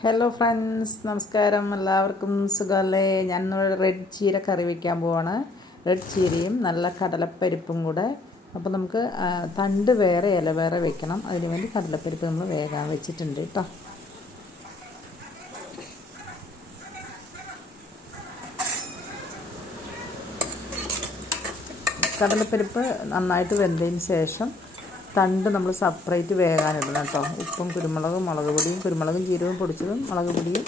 Hello friends, നമസ്കാരം. എല്ലാവർക്കും സുഖമല്ലേ? ഞാൻ റെഡ് ചീര കറി വയ്ക്കാൻ പോവാണ്. റെഡ് ചീരയും നല്ല കടലപ്പരിപ്പും കൂടെ. അപ്പോൾ നമുക്ക് തണ്ട് വേറെ ഇല വേറെ വെക്കണം. അതിന് വേണ്ടി കടലപ്പരിപ്പ് നമ്മൾ വേഗം വെച്ചിട്ടുണ്ട് കേട്ടോ. കടലപ്പരിപ്പ് നന്നായിട്ട് വെന്തതിന് ശേഷം തണ്ട് നമ്മൾ സെപ്പറേറ്റ് വേകാനിടണം കേട്ടോ. ഉപ്പും കുരുമുളകും, മുളക് പൊടിയും, കുരുമുളകും ജീരകവും പൊടിച്ചതും മുളക് പൊടിയും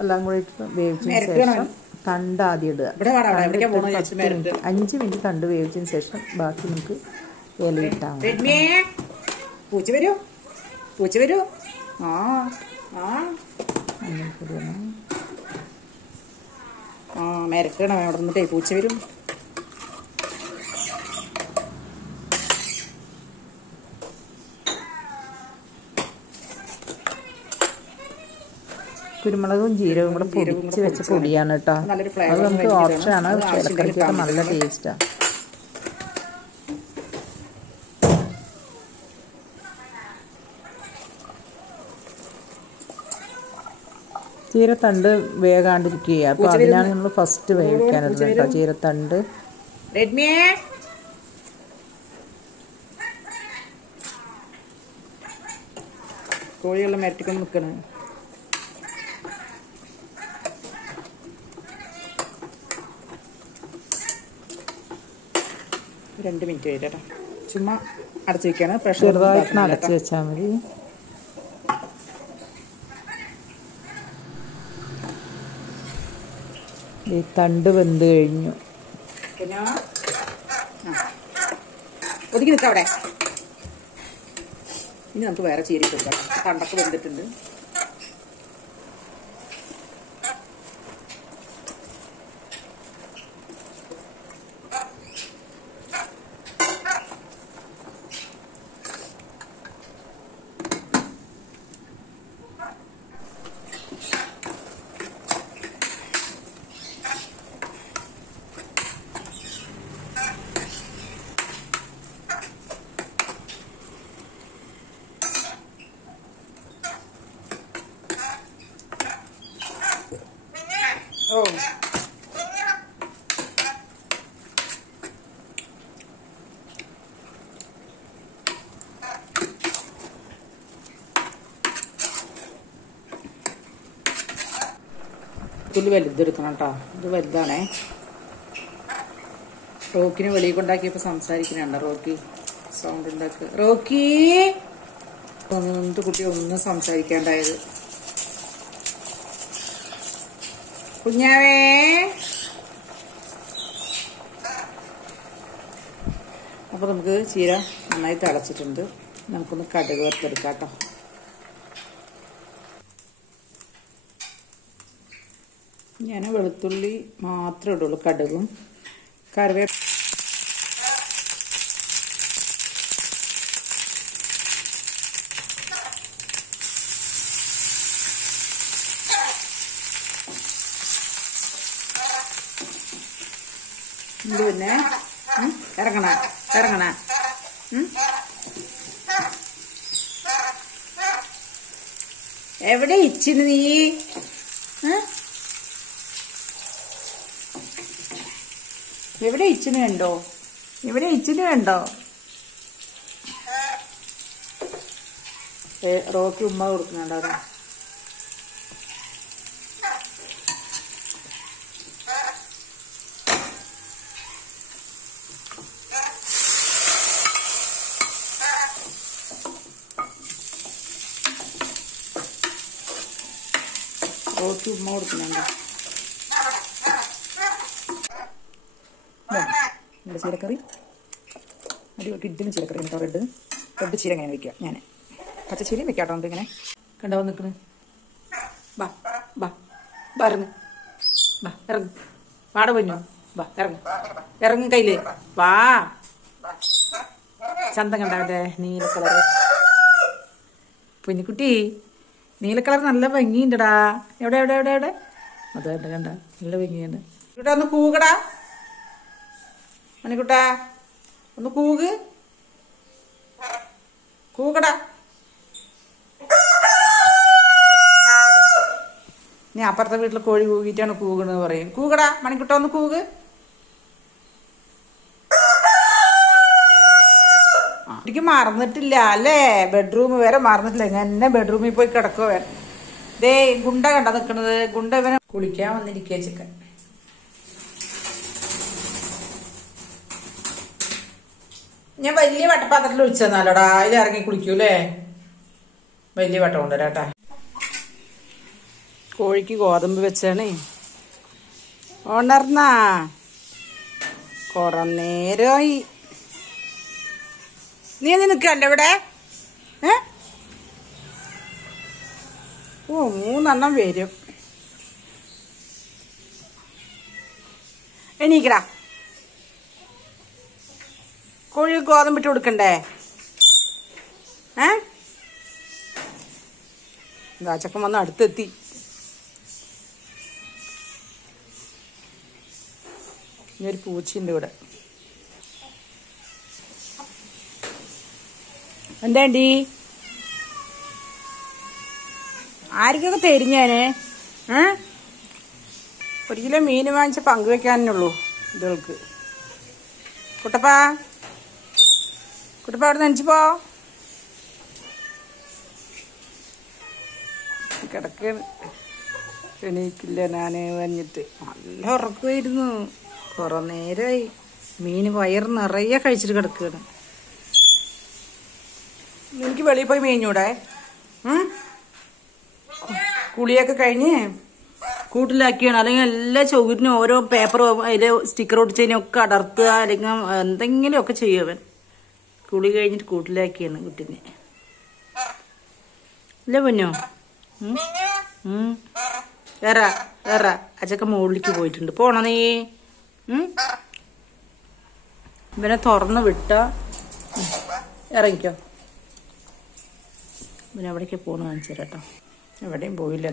എല്ലാം കൂടി ഇട്ട് വേവിച്ചതിന് ശേഷം തണ്ട് ആദ്യം ഇടുക. 5 മിനിറ്റ് തണ്ട് വേവിച്ചതിന് ശേഷം ബാക്കി നമുക്ക് ഇലയിട്ടാൽ പൂച്ച വരും. കുരുമുളകും ജീരകവും കൂടെ പൊടിച്ച് വെച്ച പൊടിയാണ് കേട്ടോ. അത് നമുക്ക് ഓപ്ഷനാണ്. ഇലക്കറിക്കൊക്കെ നല്ല ടേസ്റ്റാണ്. ചീരത്തണ്ട് വേകാണ്ടിരിക്കുക. അപ്പോൾ അതിനാണ് നമ്മൾ ഫസ്റ്റ് വേവിക്കാനുള്ളത് കേട്ടോ. ചീരത്തണ്ട് കോഴികളെ മരട്ടിക്കൊണ്ട് നിൽക്കണേ. രണ്ട് മിനിറ്റ് കഴിഞ്ഞിട്ടോ. ചുമ്മാ അടച്ചു വെക്കാണ്. ചെറുതായിട്ട് അടച്ചു വെച്ചാൽ മതി. ഈ തണ്ട് വെന്ത് കഴിഞ്ഞു. പിന്നെ ഒതുക്കി നിൽക്കാം അവിടെ. ഇനി നമുക്ക് വേറെ ചീരി കൊടുക്കാം. തണ്ടൊക്കെ വെന്തിട്ടുണ്ട്. ഓ ഇതിൽ വലുതെടുക്കണം കേട്ടോ. ഇത് വലുതാണേ. റോക്കിന് വെളിയിൽ കൊണ്ടാക്കിയപ്പോൾ സംസാരിക്കുന്നുണ്ട്. റോക്കി സൗണ്ട് ഉണ്ടാക്കുക. റോക്കി കുട്ടി ഒന്നും സംസാരിക്കാണ്ടായത്. കുഞ്ഞാവേ അപ്പോൾ നമുക്ക് ചീര നന്നായി തിളച്ചിട്ടുണ്ട്. നമുക്കൊന്ന് കടുക് വറുത്തെടുക്കാം കേട്ടോ. ഞാൻ വെളുത്തുള്ളി മാത്രമേ ഇടുള്ളൂ. കടുകും കറിവേപ്പില പിന്നെ ഇറങ്ങണ എവിടെ ഇച്ചിന് നീ? എവിടെ ഇച്ചിന് കണ്ടോ? റോക്കി ഉമ്മ കൊടുക്കുന്നുണ്ടോ? റോക്കി ഉമ്മ കൊടുക്കുന്നുണ്ടോ? നമ്മുടെ ചീരക്കറി അടിപൊളി കിഡിലും ചീരക്കറി കേട്ടോ. റെഡ് ചീര ഇങ്ങനെ വെക്കുക. ഞാൻ പച്ചച്ചീരയും വെക്കാട്ടോ. ഇങ്ങനെ കണ്ടോ നിൽക്കണ്. ഇറങ്ങ് വാട പൊന്നു. ഇറങ്ങ് കയ്യില് വാ. ചന്തം കണ്ടവന്റെ നീല കളറ്. പൊന്നുകുട്ടി നീല കളർ നല്ല ഭംഗിയുണ്ടടാ. എവിടെ അത് കണ്ട നല്ല ഭംഗിയുണ്ട്. ഇവിടെ ഒന്ന് കൂകടാ മണിക്കുട്ടാ. ഒന്ന് കൂകടാ. നീ അപ്പുറത്തെ വീട്ടിൽ കോഴി കൂകിയിട്ടാണ് കൂകണെന്ന് പറയും. കൂകടാ മണിക്കുട്ട, ഒന്ന് കൂക്. എനിക്ക് മറന്നിട്ടില്ല അല്ലേ, ബെഡ്റൂം വരെ മറന്നിട്ടില്ല. ഞാൻ എന്നെ ബെഡ്റൂമിൽ പോയി കിടക്കുക വേണം. ദേ ഗുണ്ട കണ്ട നിക്കണത്. ഗുണ്ട ഇവനെ കുളിക്കാൻ വന്നിരിക്കുക ചിക്കൻ. ഞാൻ വലിയ വട്ടപ്പാത്രത്തിൽ ഒഴിച്ചു തന്നാലോടാ, അതിൽ ഇറങ്ങി കുളിക്കൂല്ലേ. വലിയ വട്ടം കൊണ്ടുവരാട്ടാ. കോഴിക്ക് ഗോതമ്പ് വെച്ചാണേ. ഉണർന്നാ കൊറേ നേരമായി. നീ ഒന്ന് നിൽക്കല്ലേ ഇവിടെ? ഓ 3 എണ്ണം വരും. എണീക്കടാ. കോഴി ഗോതമ്പിട്ട് കൊടുക്കണ്ടേ? ചക്കൻ വന്ന് അടുത്തെത്തി. ഇനി ഒരു പൂച്ചയുണ്ട് ഇവിടെ. എന്താണ്ടി ആർക്കൊക്കെ തരും ഞാന്? 1 കിലോ മീൻ വാങ്ങിച്ച പങ്കുവെക്കാനുള്ളൂ ഇതുകൾക്ക്. കുട്ടപ്പാ കുട്ടപ്പ അവിടെ നനച്ചു പോ. കിടക്കാണ്. എണീക്കില്ല ഞാന് വന്നിട്ട്. നല്ല ഉറക്കമായിരുന്നു. കുറെ നേരമായി. മീൻ വയറ് നിറയെ കഴിച്ചിട്ട് കിടക്കുകയാണ്. എനിക്ക് വെളിയിൽ പോയി മേഞ്ഞൂടെ? കുളിയൊക്കെ കഴിഞ്ഞ് കൂട്ടിലാക്കിയാണ്. അല്ലെങ്കിൽ എല്ലാ ചുവരിനും ഓരോ പേപ്പർ അതിൽ സ്റ്റിക്കർ ഒട്ടിച്ചതിനൊക്കെ അടർത്തുക, അല്ലെങ്കിൽ എന്തെങ്കിലുമൊക്കെ ചെയ്യുവൻ. കുളി കഴിഞ്ഞിട്ട് കൂട്ടിലാക്കിയാണ് കുട്ടീനെ. അല്ലേ പൊന്നോ? വേറെ അച്ചക്ക മുകളിലേക്ക് പോയിട്ടുണ്ട്. പോണോ നീ? ഇവനെ തുറന്ന് വിട്ട ഇറങ്ങിക്കോ. പിന്നെ എവിടേക്കാ പോണെന്ന് കാണിച്ചു തരാം കേട്ടോ. എവിടെയും പോയില്ല.